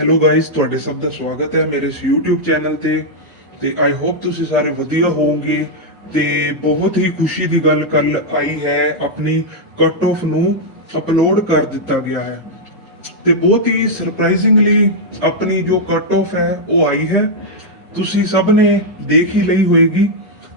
Hello guys, ਤੁਹਾਡੇ ਸਭ ਦਾ ਸਵਾਗਤ ਹੈ ਮੇਰੇ ਇਸ YouTube ਚੈਨਲ ਤੇ ਆਈ ਹੋਪ ਤੁਸੀਂ ਸਾਰੇ ਵਧੀਆ ਹੋਵੋਗੇ। ਤੇ ਬਹੁਤ ਹੀ ਖੁਸ਼ੀ ਦੀ ਗੱਲ ਕੱਲ ਆਈ ਹੈ, ਆਪਣੀ ਕੱਟ ਆਫ ਨੂੰ ਅਪਲੋਡ ਕਰ ਦਿੱਤਾ ਗਿਆ ਹੈ ਤੇ ਬਹੁਤ ਹੀ ਸਰਪ੍ਰਾਈਜ਼ਿੰਗਲੀ ਆਪਣੀ ਜੋ ਕੱਟ ਆਫ ਹੈ ਉਹ ਆਈ ਹੈ। ਤੁਸੀਂ ਸਭ ਨੇ ਦੇਖ ਹੀ ਲਈ ਹੋਏਗੀ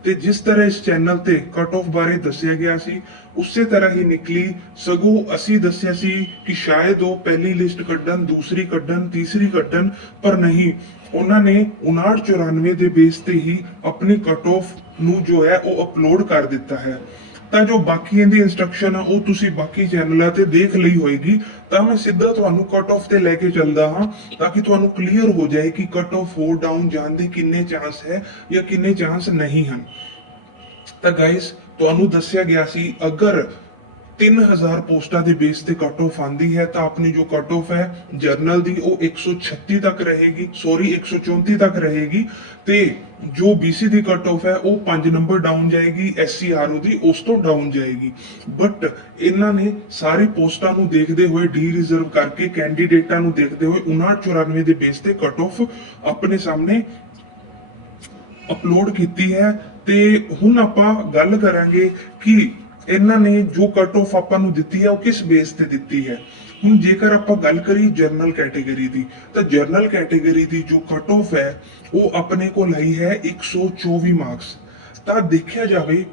ਤੇ ਜਿਸ ਤਰ੍ਹਾਂ ਇਸ ਚੈਨਲ ਤੇ ਕੱਟ ਆਫ ਬਾਰੇ ਦੱਸਿਆ ਗਿਆ ਸੀ ਉਸੇ ਤਰ੍ਹਾਂ ਹੀ ਨਿਕਲੀ। ਸਗੋਂ ਅਸੀਂ ਦੱਸਿਆ ਸੀ ਕਿ ਸ਼ਾਇਦ ਉਹ ਪਹਿਲੀ ਲਿਸਟ ਕੱਢਣ, ਦੂਸਰੀ ਕੱਢਣ, ਤੀਸਰੀ ਕੱਢਣ, ਪਰ ਨਹੀਂ, ਉਹਨਾਂ ਨੇ 5994 ਦੇ ਬੇਸ ਤੇ ਹੀ ਆਪਣੀ ਕੱਟ ਆਫ ਨੂੰ ਜੋ ਹੈ ਉਹ ਅਪਲੋਡ ਕਰ ਦਿੱਤਾ ਹੈ। ਤਾਂ ਜੋ ਬਾਕੀਆਂ ਦੀ ਇੰਸਟਰਕਸ਼ਨ ਆ ਉਹ ਤੁਸੀਂ ਬਾਕੀ ਚੈਨਲਾਂ ਤੇ ਦੇਖ ਲਈ ਹੋਏਗੀ। ਤਾਂ ਮੈਂ ਸਿੱਧਾ ਤੁਹਾਨੂੰ ਕੱਟ ਆਫ ਤੇ ਲੈ ਕੇ ਚੱਲਦਾ ਹਾਂ ਤਾਂ ਕਿ ਤੁਹਾਨੂੰ ਕਲੀਅਰ ਹੋ ਜਾਏ ਕਿ ਕੱਟ ਆਫ 4 ਡਾਊਨ ਜਾਣ ਦੇ ਕਿੰਨੇ ਚਾਂਸ ਹੈ ਜਾਂ ਕਿੰਨੇ ਚਾਂਸ ਨਹੀਂ ਹਨ। ਤਾਂ ਗਾਇਸ, ਤੁਹਾਨੂੰ ਦੱਸਿਆ ਗਿਆ ਸੀ ਅਗਰ 3000 ਪੋਸਟਾਂ ਦੇ ਬੇਸ ਤੇ ਕੱਟ ਆਫ ਆਂਦੀ ਹੈ ਤਾਂ ਆਪਣੀ ਜੋ ਕੱਟ ਆਫ ਹੈ ਜਰਨਲ ਦੀ ਉਹ 136 ਤੱਕ ਰਹੇਗੀ, 134 ਤੱਕ ਰਹੇਗੀ। ਤੇ ਜੋ BC ਦੀ ਕੱਟ ਆਫ ਹੈ ਉਹ 5 ਨੰਬਰ ਡਾਊਨ ਜਾਏਗੀ, SCRO ਦੀ ਉਸ ਤੋਂ ਡਾਊਨ ਜਾਏਗੀ। ਬਟ ਇਹਨਾਂ ਨੇ ਸਾਰੀ ਪੋਸਟਾਂ ਨੂੰ ਦੇਖਦੇ ਹੋਏ, ਡੀ ਰਿਜ਼ਰਵ ਕਰਕੇ ਕੈਂਡੀਡੇਟਾਂ ਨੂੰ ਦੇਖਦੇ ਹੋਏ 5994 ਦੇ ਬੇਸ ਤੇ ਕੱਟ ਆਫ ਆਪਣੇ ਸਾਹਮਣੇ ਅਪਲੋਡ ਕੀਤੀ ਹੈ। ਤੇ ਹੁਣ ਆਪਾਂ ਗੱਲ ਕਰਾਂਗੇ ਕਿ ਇਹਨਾਂ ਨੇ ਜੋ ਕੱਟ ਆਫ ਆਪਾਂ ਨੂੰ ਦਿੱਤੀ ਹੈ ਉਹ ਕਿਸ ਬੇਸ ਤੇ ਦਿੱਤੀ ਹੈ। ਹੁਣ ਜੇਕਰ ਆਪਾਂ ਗੱਲ ਕਰੀ ਜਰਨਲ ਕੈਟੇਗਰੀ ਦੀ, ਤਾਂ ਜਰਨਲ ਕੈਟੇਗਰੀ ਦੀ ਜੋ ਕੱਟ ਆਫ ਹੈ ਉਹ ਆਪਣੇ ਕੋਲ ਆਈ ਹੈ 124 ਮਾਰਕਸ। ਤਾਂ ਦੇਖਿਆ ਜਾਵੇ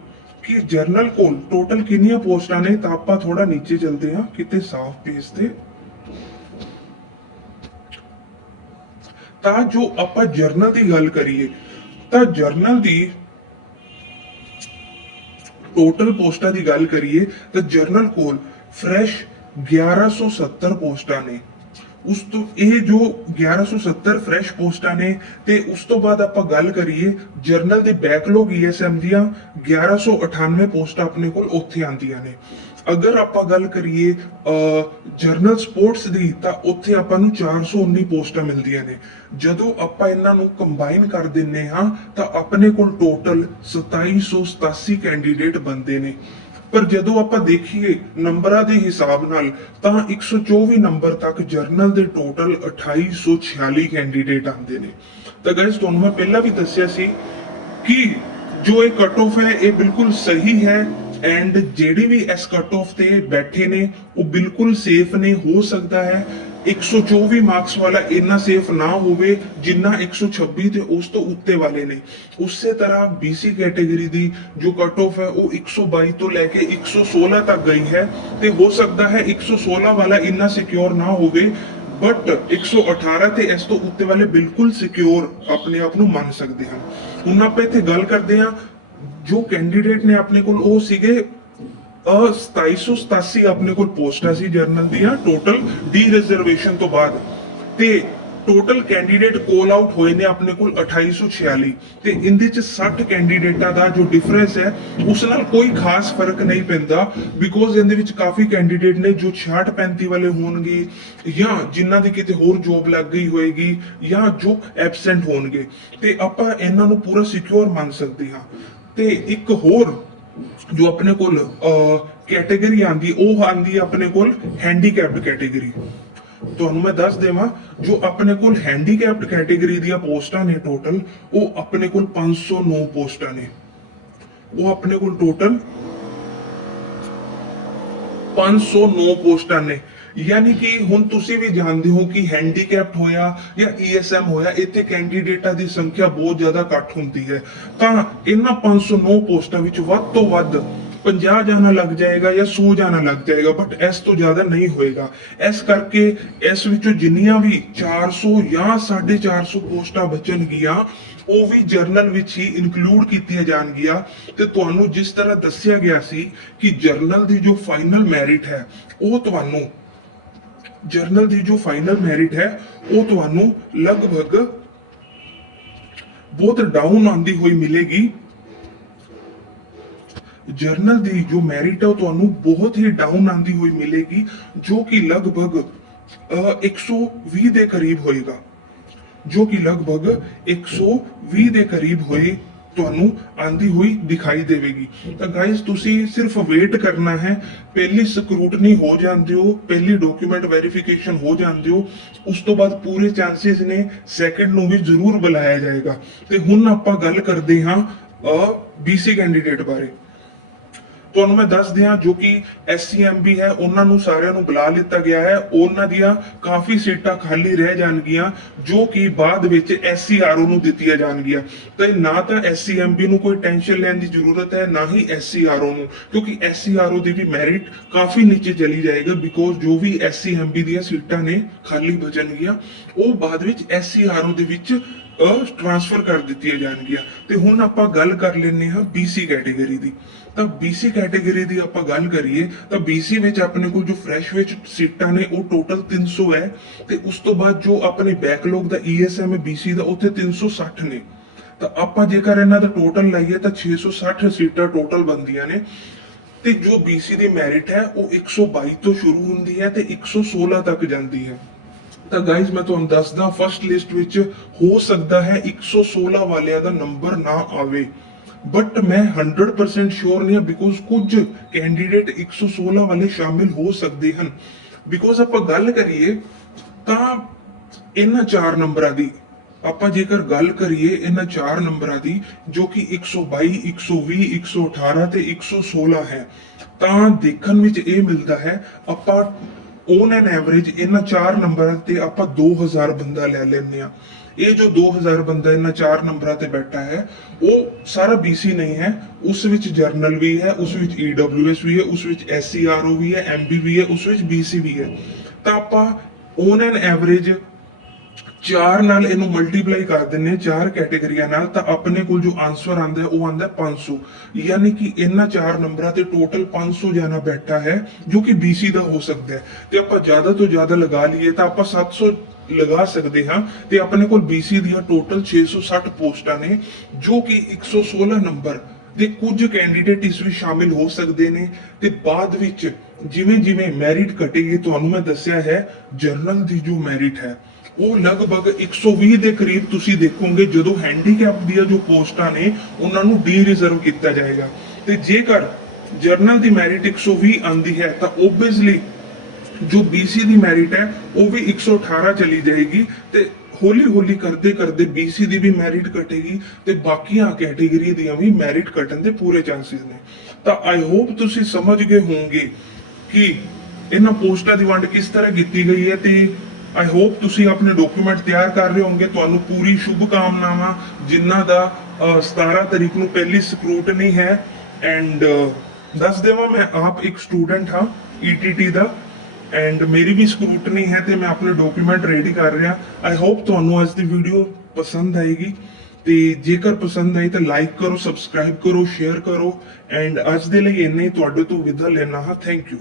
ਕਿ ਜਰਨਲ ਕੋਲ ਟੋਟਲ ਕਿੰਨੀਆਂ ਪੋਸਟਾਂ ਨੇ, ਤਾਂ ਆਪਾਂ ਥੋੜਾ ਨੀਚੇ ਚਲਦੇ ਹਾਂ ਕਿਤੇ ਸਾਫ਼ ਪੇਜ ਤੇ। ਤਾਂ ਜੋ ਆਪਾਂ ਜਰਨਲ ਦੀ ਗੱਲ ਕਰੀਏ ਤਾਂ ਜਰਨਲ ਦੀ ਟੋਟਲ ਪੋਸਟਾਂ ਦੀ ਗੱਲ ਕਰੀਏ ਤਾਂ ਜਰਨਲ ਕੋਲ ਫਰੈਸ਼ 1170 ਪੋਸਟਾਂ ਨੇ। ਉਸ ਤੋਂ ਇਹ ਜੋ 1170 ਫਰੈਸ਼ ਪੋਸਟਾਂ ਨੇ ਤੇ ਉਸ ਤੋਂ ਬਾਅਦ ਆਪਾਂ ਗੱਲ ਕਰੀਏ ਜਰਨਲ ਦੇ ਬੈਕਲੌਗ ESM ਦੀਆਂ 1198 ਪੋਸਟਾਂ ਆਪਣੇ ਕੋਲ ਉੱਥੇ ਆਂਦੀਆਂ ਨੇ। ਅਗਰ ਆਪਾਂ ਗੱਲ ਕਰੀਏ ਜਰਨਲ ਸਪੋਰਟਸ ਦੀ ਤਾਂ ਉੱਥੇ ਆਪਾਂ ਨੂੰ 419 ਪੋਸਟਾਂ ਮਿਲਦੀਆਂ ਨੇ। ਜਦੋਂ ਆਪਾਂ ਇਹਨਾਂ ਨੂੰ ਕੰਬਾਈਨ ਕਰ ਦਿੰਨੇ ਹਾਂ ਤਾਂ ਆਪਣੇ ਕੋਲ ਟੋਟਲ 2787 ਕੈਂਡੀਡੇਟ ਬੰਦੇ ਨੇ। ਪਰ ਜਦੋਂ ਆਪਾਂ ਦੇਖੀਏ ਨੰਬਰਾਂ ਦੇ ਹਿਸਾਬ ਨਾਲ ਤਾਂ 124 ਨੰਬਰ ਤੱਕ ਜਰਨਲ ਦੇ ਟੋਟਲ 2846 ਕੈਂਡੀਡੇਟ ਆਉਂਦੇ ਨੇ। ਤਾਂ ਗਾਇਸ, ਤੁਹਾਨੂੰ ਮੈਂ ਪਹਿਲਾਂ ਵੀ ਦੱਸਿਆ ਸੀ ਕਿ ਜੋ ਇਹ ਕੱਟ ਆਫ ਹੈ ਇਹ ਬਿਲਕੁਲ ਸਹੀ ਹੈ ਐਂਡ ਜਿਹੜੇ ਵੀ ਇਸ ਕੱਟ ਆਫ ਤੇ ਬੈਠੇ ਨੇ ਉਹ ਬਿਲਕੁਲ ਸੇਫ ਨੇ। ਹੋ ਸਕਦਾ ਹੈ 124 ਮਾਰਕਸ ਵਾਲਾ ਇੰਨਾ ਸੇਫ ਨਾ ਹੋਵੇ ਜਿੰਨਾ 126 ਤੇ ਉਸ ਤੋਂ ਉੱਤੇ ਵਾਲੇ ਨੇ। ਉਸੇ ਤਰ੍ਹਾਂ BC ਕੈਟੇਗਰੀ ਦੀ ਜੋ ਕੱਟ ਆਫ ਹੈ ਉਹ 122 ਤੋਂ ਲੈ ਕੇ 116 ਤੱਕ ਗਈ ਹੈ ਤੇ ਹੋ ਸਕਦਾ ਹੈ 116 ਵਾਲਾ ਇੰਨਾ ਸਿਕਿਉਰ ਨਾ ਹੋਵੇ, ਬਟ 118 ਤੇ ਇਸ ਤੋਂ ਉੱਤੇ ਵਾਲੇ ਬਿਲਕੁਲ ਸਿਕਿਉਰ ਆਪਣੇ ਆਪ ਨੂੰ ਮੰਨ ਸਕਦੇ ਹਨ। ਹੁਣ ਆਪਾਂ ਇੱਥੇ ਗੱਲ ਕਰਦੇ ਹਾਂ ਜੋ ਕੈਂਡੀਡੇਟ ਨੇ ਆਪਣੇ ਕੋਲ ਉਹ ਸੀਗੇ 2787 ਆਪਣੇ ਕੋਲ ਪੋਸਟਾਂ ਸੀ ਜਰਨਲ ਦੀਆਂ ਟੋਟਲ ਡੀ ਰਿਜ਼ਰਵੇਸ਼ਨ ਤੋਂ ਬਾਅਦ। ਤੇ ਟੋਟਲ ਕੈਂਡੀਡੇਟ ਕੋਲ ਆਊਟ ਹੋਏ ਨੇ ਆਪਣੇ ਕੋਲ 2846 ਤੇ ਇਹਦੇ ਚ 60 ਕੈਂਡੀਡੇਟਾਂ ਦਾ ਜੋ ਡਿਫਰੈਂਸ ਹੈ ਉਸ ਨਾਲ ਕੋਈ ਖਾਸ ਫਰਕ ਨਹੀਂ ਪੈਂਦਾ, ਬਿਕੋਜ਼ ਇਹਦੇ ਵਿੱਚ ਕਾਫੀ ਕੈਂਡੀਡੇਟ ਨੇ ਜੋ 66 35 ਵਾਲੇ ਹੋਣਗੇ ਜਾਂ ਜਿਨ੍ਹਾਂ ਦੀ ਕਿਤੇ ਹੋਰ ਜੌਬ ਲੱਗ ਗਈ ਹੋਏਗੀ ਜਾਂ ਜੋ ਐਬਸੈਂਟ ਹੋਣਗੇ ਤੇ ਆਪਾਂ ਇਹਨਾਂ ਨੂੰ ਪੂਰਾ ਸਿਕਿਉਰ ਮੰਨ ਸਕਦੇ ਹਾਂ। ਤੇ ਇੱਕ ਹੋਰ ਜੋ ਆਪਣੇ ਕੋਲ ਕੈਟੇਗਰੀ ਆਂਦੀ ਉਹ ਆਂਦੀ ਆਪਣੇ ਕੋਲ ਹੈਂਡੀਕੈਪਡ ਕੈਟੇਗਰੀ। ਤੁਹਾਨੂੰ ਮੈਂ ਦੱਸ ਦੇਵਾਂ ਜੋ ਆਪਣੇ ਕੋਲ ਹੈਂਡੀਕੈਪਡ ਕੈਟੇਗਰੀ ਦੀਆਂ ਪੋਸਟਾਂ ਨੇ ਟੋਟਲ ਉਹ ਆਪਣੇ ਕੋਲ 509 ਪੋਸਟਾਂ ਨੇ। ਉਹ ਆਪਣੇ ਕੋਲ ਟੋਟਲ 509 ਪੋਸਟਾਂ ਨੇ। ਯਾਨੀ ਕਿ ਹੁਣ ਤੁਸੀਂ ਵੀ ਜਾਣਦੇ ਹੋ ਕਿ ਹੈਂਡੀਕੈਪਡ ਹੋਇਆ ਜਾਂ ESM ਹੋਇਆ, ਇੱਥੇ ਕੈਂਡੀਡੇਟਾਂ ਦੀ ਸੰਖਿਆ ਬਹੁਤ ਜ਼ਿਆਦਾ ਘੱਟ ਹੁੰਦੀ ਹੈ। ਤਾਂ ਇਹਨਾਂ 509 ਪੋਸਟਾਂ ਵਿੱਚ ਵੱਧ ਤੋਂ ਵੱਧ 50 ਜਾਣਾ ਲੱਗ ਜਾਏਗਾ ਜਾਂ 100 ਜਾਣਾ ਲੱਗ ਜਾਏਗਾ, ਬਟ ਇਸ ਤੋਂ ਜ਼ਿਆਦਾ ਨਹੀਂ ਹੋਏਗਾ। ਇਸ ਕਰਕੇ ਇਸ ਵਿੱਚੋਂ ਜਿੰਨੀਆਂ ਵੀ 400 ਜਾਂ 450 ਪੋਸਟਾਂ ਬਚਣਗੀਆਂ ਉਹ ਵੀ ਜਰਨਲ ਵਿੱਚ ਹੀ ਇਨਕਲੂਡ ਕੀਤੀਆਂ ਜਾਣਗੀਆਂ। ਤੇ ਤੁਹਾਨੂੰ ਜਿਸ ਤਰ੍ਹਾਂ ਦੱਸਿਆ ਗਿਆ ਸੀ ਕਿ ਜਰਨਲ ਦੀ ਜੋ ਫਾਈਨਲ ਮੈਰਿਟ ਹੈ ਉਹ ਤੁਹਾਨੂੰ ਲਗਭਗ ਬਹੁਤ ਡਾਊਨ ਆਂਦੀ ਹੋਈ ਮਿਲੇਗੀ। ਜਰਨਲ ਦੀ ਜੋ ਮੈਰਿਟ ਹੈ ਉਹ ਤੁਹਾਨੂੰ ਬਹੁਤ ਹੀ ਡਾਊਨ ਆਂਦੀ ਹੋਈ ਮਿਲੇਗੀ, ਜੋ ਕਿ ਲਗਭਗ 120 ਦੇ ਕਰੀਬ ਹੋਏਗਾ, ਤੁਹਾਨੂੰ ਆਂਦੀ ਹੋਈ ਦਿਖਾਈ ਦੇਵੇਗੀ। ਤਾਂ ਗਾਇਸ ਤੁਸੀਂ ਸਿਰਫ ਵੇਟ ਕਰਨਾ ਹੈ, ਪਹਿਲੀ ਸਕਰੂਟਨੀ ਹੋ ਜਾਂਦੇ ਹੋ, ਪਹਿਲੀ ਡਾਕੂਮੈਂਟ ਵੈਰੀਫਿਕੇਸ਼ਨ ਹੋ ਜਾਂਦੇ ਹੋ, ਉਸ ਤੋਂ ਬਾਅਦ ਪੂਰੇ ਚਾਂਸਸ ਨੇ ਸੈਕੰਡ ਨੂੰ ਵੀ ਜ਼ਰੂਰ ਬੁਲਾਇਆ ਜਾਏਗਾ। ਤੇ ਹੁਣ ਆਪਾਂ ਗੱਲ ਕਰਦੇ ਹਾਂ BC ਕੈਂਡੀਡੇਟ ਬਾਰੇ। ਤੁਹਾਨੂੰ ਮੈਂ ਦੱਸ ਦਿਆਂ ਜੋ ਕਿ SCMB ਹੈ ਉਹਨਾਂ ਨੂੰ ਸਾਰਿਆਂ ਨੂੰ ਬੁਲਾ ਲਿੱਤਾ ਗਿਆ ਹੈ, ਉਹਨਾਂ ਦੀਆਂ ਕਾਫੀ ਸੀਟਾਂ ਖਾਲੀ ਰਹਿ ਜਾਣਗੀਆਂ ਜੋ ਕਿ ਬਾਅਦ ਵਿੱਚ SCRO ਨੂੰ ਦਿੱਤੀਆਂ ਜਾਣਗੀਆਂ। ਤੇ ਨਾ ਤਾਂ SCMB ਨੂੰ ਕੋਈ ਟੈਨਸ਼ਨ ਲੈਣ ਦੀ ਜ਼ਰੂਰਤ ਹੈ, ਨਾ ਹੀ SCRO ਨੂੰ, ਕਿਉਂਕਿ SCRO ਦੀ ਵੀ ਮੈਰਿਟ ਕਾਫੀ ਨੀਚੇ ਚਲੀ ਜਾਏਗਾ, ਬਿਕੋਜ਼ ਜੋ ਵੀ SCMB ਦੀਆਂ ਸੀਟਾਂ ਨੇ ਖਾਲੀ ਬਚਣਗੀਆਂ ਉਹ ਬਾਅਦ ਵਿੱਚ SCRO ਦੇ ਵਿੱਚ ਟ੍ਰਾਂਸਫਰ ਕਰ ਦਿੱਤੀਆਂ ਜਾਣਗੀਆਂ। ਤੇ ਹੁਣ ਆਪਾਂ ਗੱਲ ਕਰ ਲੈਂਦੇ ਹਾਂ BC ਕੈਟੇਗਰੀ ਦੀ। ਤਾਂ BC ਕੈਟੇਗਰੀ ਦੀ ਆਪਾਂ ਗੱਲ ਕਰੀਏ ਤਾਂ BC ਵਿੱਚ ਆਪਣੇ ਕੋਲ ਜੋ ਫਰੈਸ਼ ਵਿੱਚ ਸੀਟਾਂ ਨੇ ਉਹ ਟੋਟਲ 300 ਹੈ, ਤੇ ਉਸ ਤੋਂ ਬਾਅਦ ਜੋ ਆਪਣੇ ਬੈਕਲੌਗ ਦਾ ESM ਹੈ BC ਦਾ ਉੱਥੇ 360 ਨੇ। ਤਾਂ ਆਪਾਂ ਜੇਕਰ ਇਹਨਾਂ ਦਾ ਟੋਟਲ ਲਾਈਏ ਤਾਂ 660 ਸੀਟਾਂ ਟੋਟਲ ਬਣਦੀਆਂ ਨੇ। ਤੇ ਜੋ BC ਦੀ ਮੈਰਿਟ ਹੈ ਉਹ 122 ਤੋਂ ਸ਼ੁਰੂ ਹੁੰਦੀ ਹੈ ਤੇ 116 ਤੱਕ ਜਾਂਦੀ ਹੈ। ਤਾਂ ਗਾਇਜ਼ ਮੈਂ ਤੁਹਾਨੂੰ ਦੱਸਦਾ, ਫਸਟ ਲਿਸਟ ਵਿੱਚ ਹੋ ਸਕਦਾ ਹੈ 116 ਵਾਲਿਆਂ ਦਾ ਨੰਬਰ ਨਾ ਆਵੇ, ਬਟ ਮੈਂ 100% ਸ਼ੋਰ ਨਹੀਂ ਹਾਂ, ਬਿਕੋਜ਼ ਕੁਝ ਕੈਂਡੀਡੇਟ 116 ਵਾਲੇ ਸ਼ਾਮਿਲ ਹੋ ਸਕਦੇ ਹਨ। ਬਿਕੋਜ਼ ਆਪਾਂ ਗੱਲ ਕਰੀਏ ਤਾਂ ਇਹਨਾਂ 4 ਨੰਬਰਾਂ ਦੀ, ਆਪਾਂ ਜੇਕਰ ਗੱਲ ਕਰੀਏ ਇਹਨਾਂ 4 ਨੰਬਰਾਂ ਦੀ ਜੋ ਕਿ 122, 120, 118 ਤੇ 116 ਹੈ, ਤਾਂ ਦੇਖਣ ਵਿੱਚ ਇਹ ਮਿਲਦਾ ਹੈ ਆਪਾਂ ਔਨ ਐਨ ਐਵਰੇਜ ਇਹਨਾਂ 4 ਨੰਬਰਾਂ ਤੇ ਆਪਾਂ 2000 ਬੰਦਾ ਲੈ ਲੈਂਦੇ ਆ। ਇਹ ਜੋ 2000 ਬੰਦਾ ਇਹਨਾਂ 4 ਨੰਬਰਾਂ ਤੇ ਬੈਠਾ ਹੈ ਉਹ ਸਾਰਾ BC ਨਹੀਂ ਹੈ, ਉਸ ਵਿੱਚ ਜਰਨਲ ਵੀ ਹੈ, ਉਸ ਵਿੱਚ EWS ਵੀ ਹੈ, ਉਸ ਵਿੱਚ SCRO ਵੀ ਹੈ, MB ਵੀ ਹੈ, ਉਸ ਵਿੱਚ BC ਵੀ ਹੈ। ਤਾਂ ਆਪਾਂ ਔਨ ਐਨ ਐਵਰੇਜ 4 ਨਾਲ ਇਹਨੂੰ ਮਲਟੀਪਲਾਈ ਕਰ ਦਿੰਨੇ 4 ਕੈਟੇਗਰੀਆਂ ਨਾਲ, ਤਾਂ ਆਪਣੇ ਕੋਲ ਜੋ ਆਨਸਰ ਆਂਦਾ ਹੈ ਉਹ ਆਂਦਾ 500। ਯਾਨੀ ਕਿ ਇਹਨਾਂ 4 ਨੰਬਰਾਂ ਤੇ ਟੋਟਲ 500 ਜਾਣਾ ਬੈਠਾ ਹੈ ਜੋ ਕਿ BC ਦਾ ਹੋ ਸਕਦਾ ਹੈ। ਤੇ ਆਪਾਂ ਜ਼ਿਆਦਾ ਤੋਂ ਜ਼ਿਆਦਾ ਲਗਾ ਲਈਏ ਤਾਂ ਆਪਾਂ 700 ਲਗਾ ਸਕਦੇ ਹਾਂ, ਤੇ ਆਪਣੇ ਕੋਲ BC ਦੀਆਂ ਟੋਟਲ 660 ਪੋਸਟਾਂ ਨੇ ਜੋ ਕਿ 116 ਨੰਬਰ ਤੇ ਕੁਝ ਕੈਂਡੀਡੇਟ ਇਸ ਵਿੱਚ ਸ਼ਾਮਿਲ ਹੋ ਸਕਦੇ ਨੇ। ਤੇ ਬਾਅਦ ਵਿੱਚ ਜਿਵੇਂ ਜਿਵੇਂ ਮੈਰਿਟ ਘਟੇਗੀ, ਤੁਹਾਨੂੰ ਮੈਂ ਦੱਸਿਆ ਹੈ ਜਰਨਲ ਦੀ ਜੋ ਮੈਰਿਟ ਹੈ ਉਹ ਲਗਭਗ 120 ਦੇ ਕਰੀਬ ਤੁਸੀਂ ਦੇਖੋਗੇ ਜਦੋਂ ਹੈਂਡੀਕੈਪ ਦੀਆਂ ਜੋ ਪੋਸਟਾਂ ਨੇ ਉਹਨਾਂ ਨੂੰ ਡੀ ਰਿਜ਼ਰਵ ਕੀਤਾ ਜਾਏਗਾ। ਤੇ ਜੇਕਰ ਜਰਨਲ ਦੀ ਮੈਰਿਟ 120 ਆਂਦੀ ਹੈ ਤਾਂ ਓਬਵੀਅਸਲੀ ਜੋ BC ਦੀ ਮੈਰਿਟ ਹੈ ਉਹ ਵੀ 118 ਚਲੀ ਜਾਏਗੀ, ਤੇ ਹੌਲੀ ਹੌਲੀ ਕਰਦੇ ਕਰਦੇ BC ਦੀ ਵੀ ਮੈਰਿਟ ਘਟੇਗੀ ਤੇ ਬਾਕੀਆਂ ਕੈਟੇਗਰੀ ਦੀਆਂ ਵੀ ਮੈਰਿਟ ਘਟਣ ਦੇ ਪੂਰੇ ਚਾਂਸਸ ਨੇ। ਤਾਂ ਆਈ ਹੋਪ ਤੁਸੀਂ ਸਮਝ ਗਏ ਹੋਵੋਗੇ ਕਿ ਇਹਨਾਂ ਪੋਸਟਾਂ ਦੀ ਵੰਡ ਕਿਸ ਤਰ੍ਹਾਂ ਕੀਤੀ ਗਈ ਹੈ, ਤੇ ਆਈ ਹੋਪ ਤੁਸੀਂ ਆਪਣੇ ਡਾਕੂਮੈਂਟ ਤਿਆਰ ਕਰ ਰਹੇ ਹੋਵੋਗੇ। ਤੁਹਾਨੂੰ ਪੂਰੀ ਸ਼ੁਭ ਕਾਮਨਾਵਾਂ, ਜਿਨ੍ਹਾਂ ਦਾ 17 ਤਰੀਕ ਨੂੰ ਪਹਿਲੀ ਸਕਰੂਟਨੀ ਹੈ। ਐਂਡ ਦੱਸ ਦੇਵਾਂ ਮੈਂ ਆਪ ਇੱਕ ਸਟੂਡੈਂਟ ਹਾਂ ETT ਦਾ, ਐਂਡ ਮੇਰੀ ਵੀ ਸਕਰੂਟਨੀ ਹੈ ਤੇ ਮੈਂ ਆਪਣੇ ਡਾਕੂਮੈਂਟ ਰੈਡੀ ਕਰ ਰਿਹਾ। ਆਈ ਹੋਪ ਤੁਹਾਨੂੰ ਅੱਜ ਦੀ ਵੀਡੀਓ ਪਸੰਦ ਆਏਗੀ, ਤੇ ਜੇਕਰ ਪਸੰਦ ਆਈ ਤਾਂ ਲਾਈਕ ਕਰੋ, ਸਬਸਕ੍ਰਾਈਬ ਕਰੋ, ਸ਼ੇਅਰ ਕਰੋ। ਐਂਡ ਅੱਜ ਦੇ ਲਈ ਇੰਨਾ ਹੀ, ਤੁਹਾਡੇ ਤੋਂ ਵਿਦਾ ਲੈਣਾ ਹਾਂ। Thank you.